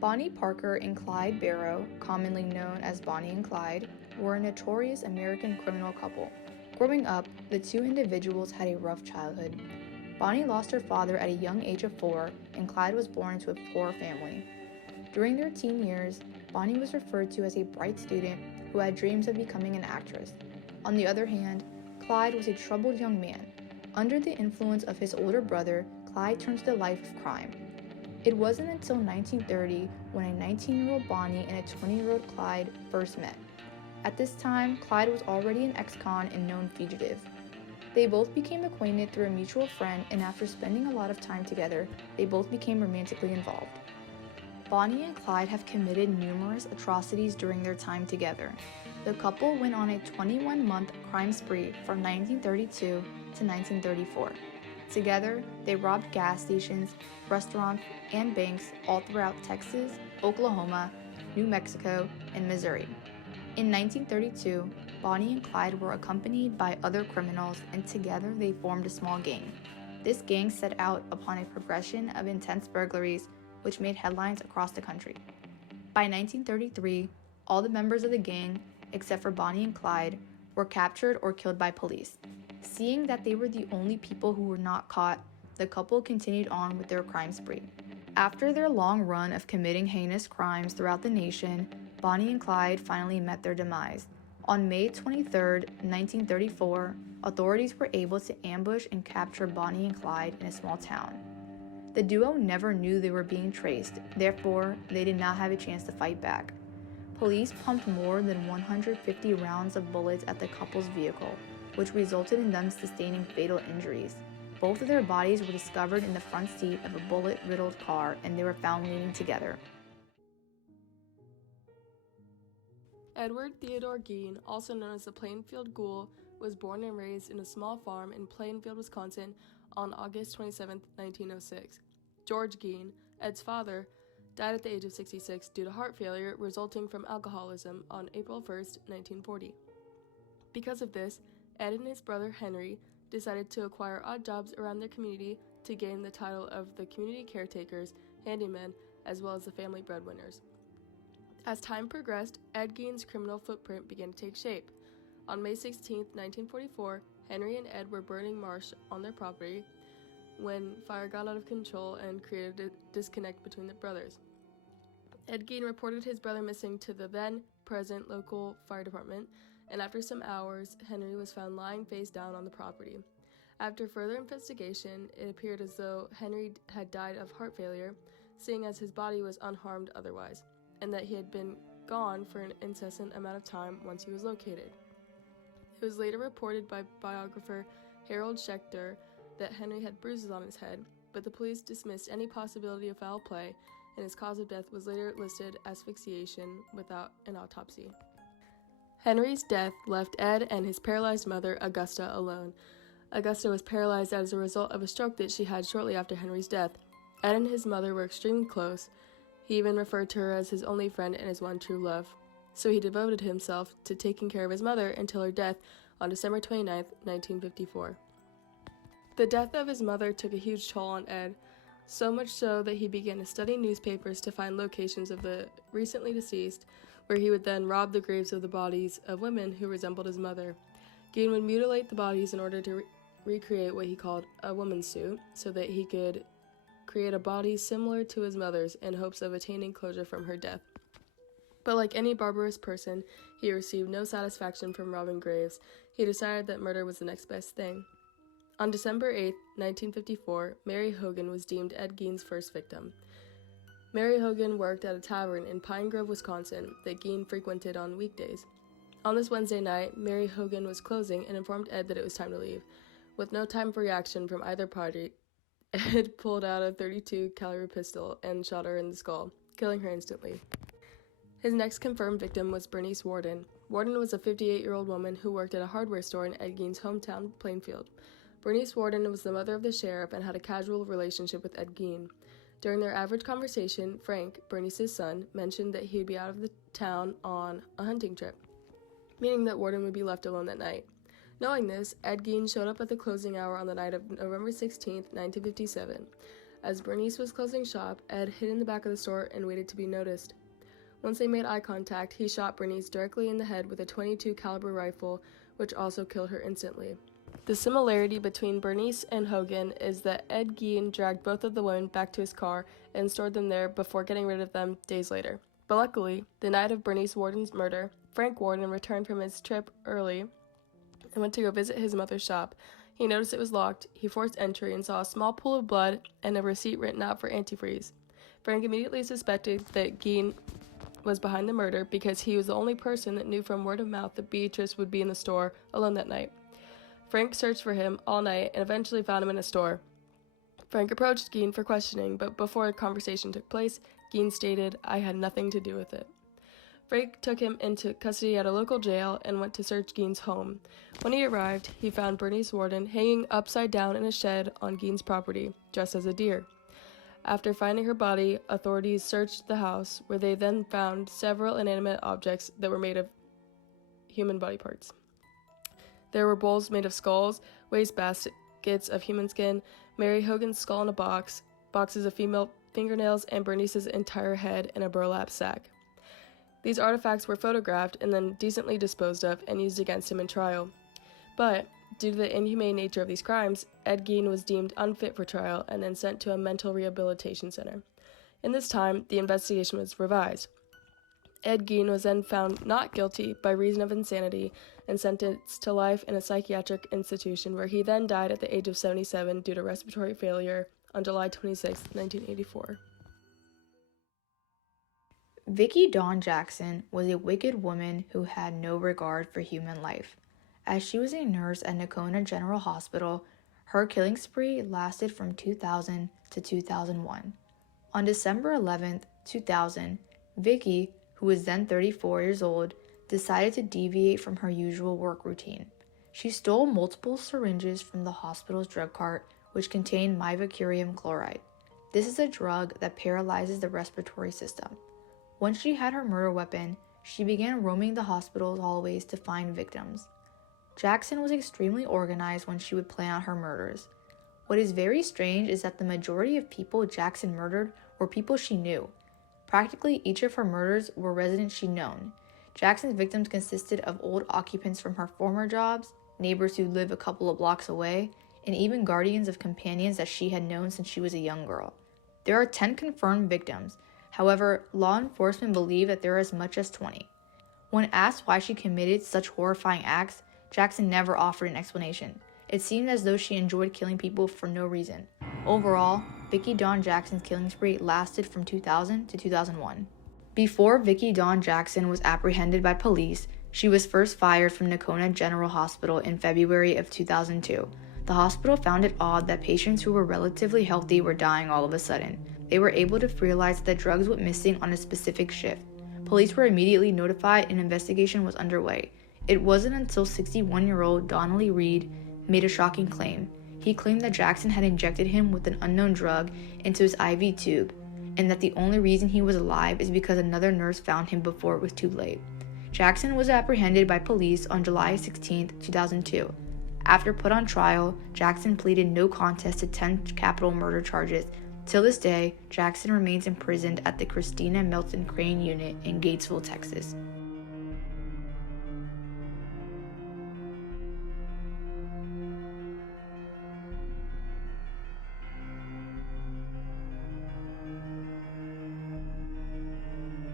Bonnie Parker and Clyde Barrow, commonly known as Bonnie and Clyde, were a notorious American criminal couple. Growing up, the two individuals had a rough childhood. Bonnie lost her father at a young age of 4, and Clyde was born into a poor family. During their teen years, Bonnie was referred to as a bright student who had dreams of becoming an actress. On the other hand, Clyde was a troubled young man. Under the influence of his older brother, Clyde turned to the life of crime. It wasn't until 1930 when a 19-year-old Bonnie and a 20-year-old Clyde first met. At this time, Clyde was already an ex-con and known fugitive. They both became acquainted through a mutual friend, and after spending a lot of time together, they both became romantically involved. Bonnie and Clyde have committed numerous atrocities during their time together. The couple went on a 21-month crime spree from 1932 to 1934. Together, they robbed gas stations, restaurants, and banks all throughout Texas, Oklahoma, New Mexico, and Missouri. In 1932, Bonnie and Clyde were accompanied by other criminals, and together they formed a small gang. This gang set out upon a progression of intense burglaries, which made headlines across the country. By 1933, all the members of the gang, except for Bonnie and Clyde, were captured or killed by police. Seeing that they were the only people who were not caught, the couple continued on with their crime spree. After their long run of committing heinous crimes throughout the nation, Bonnie and Clyde finally met their demise. On May 23, 1934, authorities were able to ambush and capture Bonnie and Clyde in a small town. The duo never knew they were being traced, therefore, they did not have a chance to fight back. Police pumped more than 150 rounds of bullets at the couple's vehicle, which resulted in them sustaining fatal injuries. Both of their bodies were discovered in the front seat of a bullet-riddled car, and they were found leaning together. Edward Theodore Gan, also known as the Plainfield Ghoul, was born and raised in a small farm in Plainfield, Wisconsin on August 27, 1906. George Gan, Ed's father, died at the age of 66 due to heart failure resulting from alcoholism on April 1, 1940. Because of this, Ed and his brother Henry decided to acquire odd jobs around their community to gain the title of the community caretakers, handymen, as well as the family breadwinners. As time progressed, Ed Gein's criminal footprint began to take shape. On May 16, 1944, Henry and Ed were burning marsh on their property when fire got out of control and created a disconnect between the brothers. Ed Gein reported his brother missing to the then-present local fire department, and after some hours, Henry was found lying face down on the property. After further investigation, it appeared as though Henry had died of heart failure, seeing as his body was unharmed otherwise, and that he had been gone for an incessant amount of time once he was located. It was later reported by biographer Harold Schechter that Henry had bruises on his head, but the police dismissed any possibility of foul play, and his cause of death was later listed as asphyxiation without an autopsy. Henry's death left Ed and his paralyzed mother, Augusta, alone. Augusta was paralyzed as a result of a stroke that she had shortly after Henry's death. Ed and his mother were extremely close. He even referred to her as his only friend and his one true love. So he devoted himself to taking care of his mother until her death on December 29, 1954. The death of his mother took a huge toll on Ed, so much so that he began to study newspapers to find locations of the recently deceased, where he would then rob the graves of the bodies of women who resembled his mother. Gein would mutilate the bodies in order to recreate what he called a woman's suit, so that he could create a body similar to his mother's in hopes of attaining closure from her death. But like any barbarous person, he received no satisfaction from robbing graves. He decided that murder was the next best thing. On December 8, 1954, Mary Hogan was deemed Ed Gein's first victim. Mary Hogan worked at a tavern in Pine Grove, Wisconsin, that Gein frequented on weekdays. On this Wednesday night, Mary Hogan was closing and informed Ed that it was time to leave. With no time for reaction from either party, Ed pulled out a .32 caliber pistol and shot her in the skull, killing her instantly. His next confirmed victim was Bernice Warden. Warden was a 58-year-old woman who worked at a hardware store in Ed Gein's hometown, Plainfield. Bernice Warden was the mother of the sheriff and had a casual relationship with Ed Gein. During their average conversation, Frank, Bernice's son, mentioned that he would be out of the town on a hunting trip, meaning that Warden would be left alone that night. Knowing this, Ed Gein showed up at the closing hour on the night of November 16, 1957. As Bernice was closing shop, Ed hid in the back of the store and waited to be noticed. Once they made eye contact, he shot Bernice directly in the head with a .22 caliber rifle, which also killed her instantly. The similarity between Bernice and Hogan is that Ed Gein dragged both of the women back to his car and stored them there before getting rid of them days later. But luckily, the night of Bernice Warden's murder, Frank Warden returned from his trip early and went to go visit his mother's shop. He noticed it was locked, he forced entry and saw a small pool of blood and a receipt written out for antifreeze. Frank immediately suspected that Gein was behind the murder because he was the only person that knew from word of mouth that Beatrice would be in the store alone that night. Frank searched for him all night and eventually found him in a store. Frank approached Gein for questioning, but before a conversation took place, Gein stated, "I had nothing to do with it." Frank took him into custody at a local jail and went to search Gein's home. When he arrived, he found Bernice Warden hanging upside down in a shed on Gein's property, dressed as a deer. After finding her body, authorities searched the house, where they then found several inanimate objects that were made of human body parts. There were bowls made of skulls, waste baskets of human skin, Mary Hogan's skull in a box, boxes of female fingernails, and Bernice's entire head in a burlap sack. These artifacts were photographed and then decently disposed of and used against him in trial. But, due to the inhumane nature of these crimes, Ed Gein was deemed unfit for trial and then sent to a mental rehabilitation center. In this time, the investigation was revised. Ed Gein was then found not guilty by reason of insanity and sentenced to life in a psychiatric institution, where he then died at the age of 77 due to respiratory failure on July 26, 1984. Vicki Don Jackson was a wicked woman who had no regard for human life. As she was a nurse at Nocona General Hospital, her killing spree lasted from 2000 to 2001. On December 11, 2000, Vicki, who was then 34 years old, decided to deviate from her usual work routine. She stole multiple syringes from the hospital's drug cart, which contained mivacurium chloride. This is a drug that paralyzes the respiratory system. Once she had her murder weapon, she began roaming the hospital's hallways to find victims. Jackson was extremely organized when she would plan out her murders. What is very strange is that the majority of people Jackson murdered were people she knew. Practically each of her murders were residents she'd known. Jackson's victims consisted of old occupants from her former jobs, neighbors who lived a couple of blocks away, and even guardians of companions that she had known since she was a young girl. There are 10 confirmed victims. However, law enforcement believe that there are as much as 20. When asked why she committed such horrifying acts, Jackson never offered an explanation. It seemed as though she enjoyed killing people for no reason. Overall, Vicki Don Jackson's killing spree lasted from 2000 to 2001. Before Vicki Don Jackson was apprehended by police, she was first fired from Nocona General Hospital in February of 2002. The hospital found it odd that patients who were relatively healthy were dying all of a sudden. They were able to realize that the drugs went missing on a specific shift. Police were immediately notified and an investigation was underway. It wasn't until 61-year-old Donnelly Reed made a shocking claim. He claimed that Jackson had injected him with an unknown drug into his IV tube, and that the only reason he was alive is because another nurse found him before it was too late. Jackson was apprehended by police on July 16, 2002. After put on trial, Jackson pleaded no contest to 10 capital murder charges. Till this day, Jackson remains imprisoned at the Christina Milton Crane Unit in Gatesville, Texas.